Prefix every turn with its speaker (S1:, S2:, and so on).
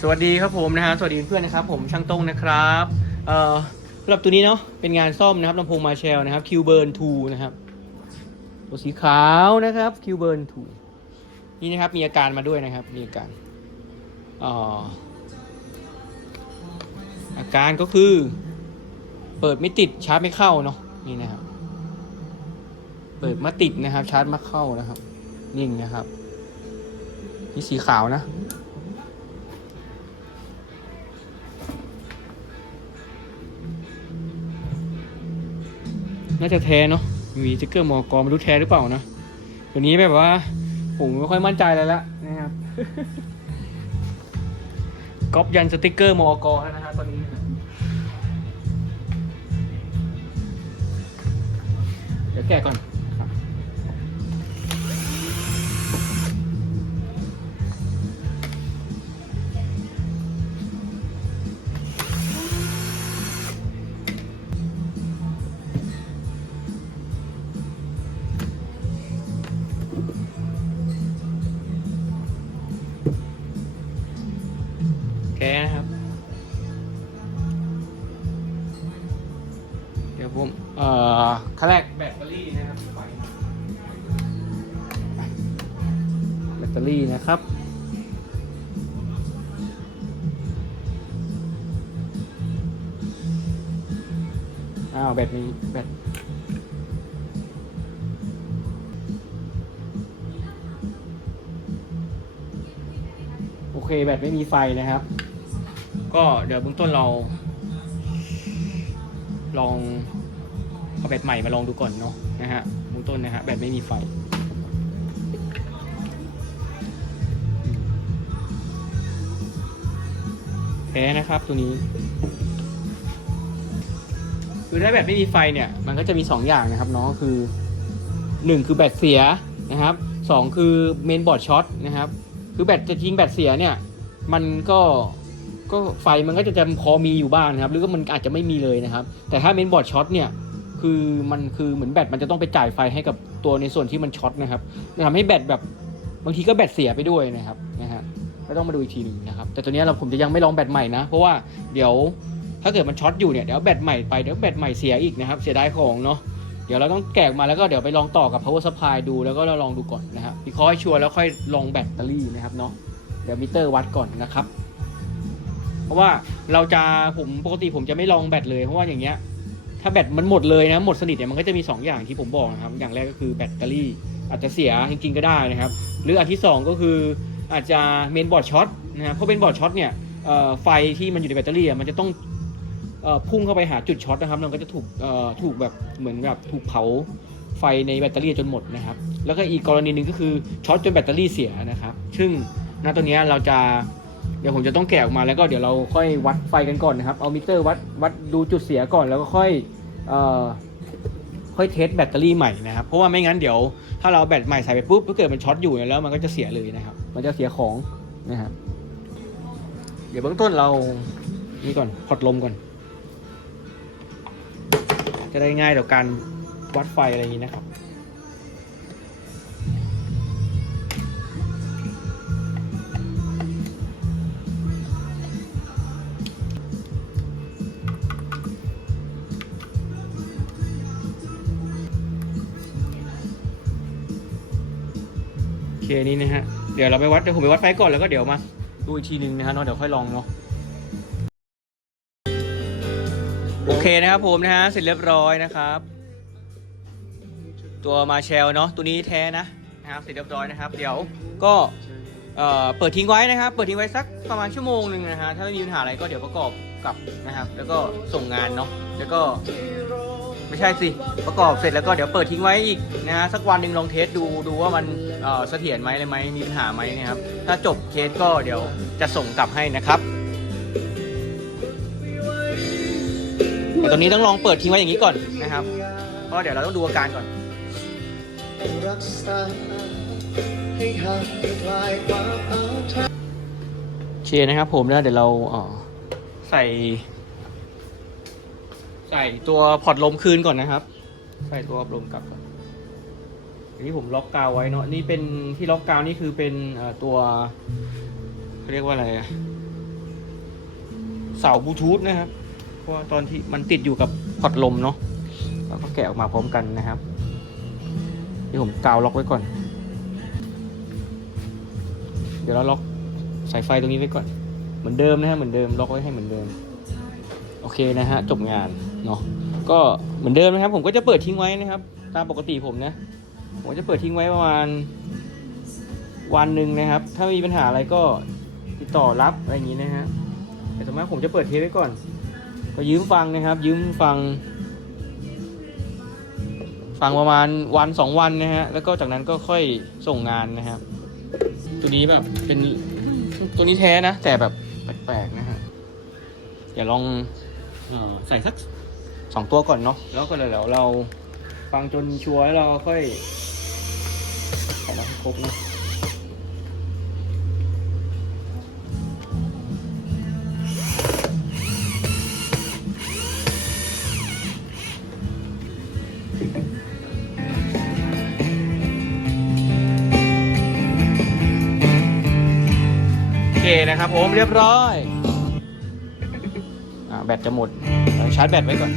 S1: สวัสดีครับผมนะฮะสวัสดีเพื่อนนะครับ ผมช่างต้งนะครับเอ่อสำหรับตัวนี้เนาะเป็นงานซ่อมนะครับลำโพงมาเชลนะครับคิวเบิร์น2นะครับตัวสีขาวนะครับคิวเบิร์น2นี่นะครับมีอาการมาด้วยนะครับมีอาการอ่ออาการก็คือ เปิดไม่ติดชาร์จไม่เข้าเนาะนี่นะครับ เปิดมาติดนะครับ ชาร์จมาเข้านะครับนิ่งนะครับนี่สีขาวนะ น่าจะแท้เนาะมีสติ๊กเกอร์มอกอไม่รู้แท้หรือเปล่านะตัวนี้แบบว่า ผมไม่ค่อยมั่นใจเลยละนะครับก๊อปยันสติ๊กเกอร์มอกอแล้วนะฮะตอนนี้เดี๋ยวแกะก่อน ครับแกะนะครับ เดี๋ยวผมเอ่อขั้นแรกแบตเตอรี่นะครับไฟแบตเตอรี่นะครับอ้าวแบตมีแบตโอเคแบตไม่มีไฟนะครับ ก็เดี๋ยวเบื้องต้นเรา ลองเอาแบตใหม่มาลองดูก่อนเนาะนะฮะเบื้องต้นนะฮะแบตไม่มีไฟแพ้นะครับตัวนี้คือถ้าแบตไม่มีไฟเนี่ย มันก็จะมี 2 อย่างนะครับน้องคือ 1 คือแบตเสียนะครับ 2 คือเมนบอร์ดช็อตนะครับ คือแบตจะทิ้งแบตเสียเนี่ย มันก็ ก็ไฟมันก็จะจะพอมีอยู่บ้างนะครับ หรือก็มันอาจจะไม่มีเลยนะครับ แต่ถ้าเมนบอร์ดช็อตเนี่ยคือมันคือเหมือนแบตมันจะต้องไปจ่ายไฟให้กับตัวในส่วนที่มันช็อตนะครับทำให้แบตแบบบางทีก็แบตเสียไปด้วยนะครับนะฮะก็ต้องมาดูอีกทีหนึงนะครับ แต่ตัวนี้เราผมจะยังไม่ลองแบตใหม่นะ เพราะว่าเดี๋ยวถ้าเกิดมันช็อตอยู่เนี่ยเดี๋ยวแบตใหม่ไปเดี๋ยวแบตใหม่เสียอีกนะครับ เสียดายของเนาะเดี๋ยวเราต้องแกะมาแล้วก็เดี๋ยวไปลองต่อกับ power supply ดูแล้วก็เราลองดูก่อนนะครับวิเคราะห์ชัวร์แล้วค่อยลองแบตเตอรี่นะครับเนาะเดี๋ยวมิเตอร์วัดก่อนนะครับ เพราะว่าเราจะผมปกติผมจะไม่ลองแบตเลยเพราะว่าอย่างเงี้ย ถ้าแบตมันหมดเลยนะหมดสนิทเนี่ยมันก็จะมี 2 อย่างที่ผมบอกนะครับ อย่างแรกก็คือแบตเตอรี่อาจจะเสียจริงๆก็ได้นะครับ หรืออันที่ 2 ก็คืออาจจะเมนบอร์ดช็อตนะครับเพราะเมนบอร์ดช็อตเนี่ยไฟที่มันอยู่ในแบตเตอรี่มันจะต้องอพุ่งเข้าไปหาจุดช็อตนะครับมันก็จะถูกถูกแบบเหมือนแบบถูกเผาไฟในแบตเตอรี่จนหมดนะครับ แล้วก็อีกกรณีหนึ่งก็คือช็อตจนแบตเตอรี่เสียนะครับ ซึ่งณตัวเนี้เราจะ เดี๋ยวผมจะต้องแกะออกมาแล้วก็เดี๋ยวเราค่อยวัดไฟกันก่อนนะครับ เอามิเตอร์วัดวัดดูจุดเสียก่อนแล้วก็ค่อยเอ่อค่อยเทสแบตเตอรี่ใหม่นะครับ เพราะว่าไม่งั้นเดี๋ยวถ้าเราแบตใหม่ใส่ไปปุ๊บถ้าเกิดมันช็อตอยู่เนี่ยแล้วมันก็จะเสียเลยนะครับ มันจะเสียของนะครับเดี๋ยวเบื้องต้นเรานี่ก่อนพอดลมก่อน จะได้ง่ายต่อการวัดไฟอะไรอย่างนี้นะครับ เคนี่นะฮะ เดี๋ยวเราไปวัด เดี๋ยวผมไปวัดไฟก่อนแล้วก็เดี๋ยวมาดูอีกทีนึงนะฮะเนาะเดี๋ยวค่อยลองเนาะ โอเคนะครับผมนะฮะ เสร็จเรียบร้อยนะครับ ตัวมาเชลเนาะ ตัวนี้แท้นะนะครับ เสร็จเรียบร้อยนะครับ เดี๋ยวก็เอ่อเปิดทิ้งไว้นะครับ เปิดทิ้งไว้สักประมาณชั่วโมงหนึ่งนะฮะ ถ้าไม่มีปัญหาอะไรก็เดี๋ยวประกอบกลับนะครับ แล้วก็ส่งงานเนาะ แล้วก็ ไม่ใช่สิประกอบเสร็จแล้วก็เดี๋ยวเปิดทิ้งไว้อีกนะฮะสักวันหนึ่งลองเทสดูดูว่ามันเอ่อเสถียรไหมอะไรไหมมีปัญหาไหมนะครับ ถ้าจบเคสก็เดี๋ยวจะส่งกลับให้นะครับแต่ตอนนี้ต้องลองเปิดทิ้งไว้อย่างนี้ก่อนนะครับเพราะเดี๋ยวเราต้องดูอาการก่อน
S2: รักษาให้หางคลายความอาถรรพ์
S1: โอเคนะครับผมแล้วเดี๋ยวเราเอ่อใส่ ใส่ตัวพอร์ตลมคืนก่อนนะครับ ใส่ตัวลมกลับก่อนอันนี้ผมล็อกกาวไว้เนาะนี่เป็นที่ล็อกกาวนี่คือเป็นตัวเขาเรียกว่าอะไรอะเสาบลูทูธนะครับเพราะว่าตอนที่มันติดอยู่กับพอร์ตลมเนาะแล้วก็แกะออกมาพร้อมกันนะครับเดี๋ยวผมกาวล็อกไว้ก่อน เดี๋ยวเราล็อกสายไฟตรงนี้ไว้ก่อนเหมือนเดิมนะฮะเหมือนเดิมล็อกไว้ให้เหมือนเดิม โอเคนะฮะจบงานเนาะก็เหมือนเดิมนะครับ ผมก็จะเปิดทิ้งไว้นะครับ ตามปกติผมนะผมจะเปิดทิ้งไว้ประมาณวันหนึ่งนะครับ ถ้ามีปัญหาอะไรก็ติดต่อรับอะไรอย่างนี้นะฮะแต่ส่วนมากผมจะเปิดเทปไว้ก่อน ก็ยืมฟังนะครับ ยืมฟัง ฟังประมาณวันสองวันนะฮะแล้วก็จากนั้นก็ค่อยส่งงานนะครับ ตัวนี้แบบเป็นตัวนี้แท้นะ แต่แบบแปลกๆนะฮะอย่าลอง เออใส่สักสองตัวก่อนเนาะแล้วก็เดี๋ยวเราฟังจนชัวร์แล้วเราค่อยใส่มาให้ครบนะโอเคนะครับผมเรียบร้อยอ่า แบตจะหมดชาร์จแบตไว้ก่อน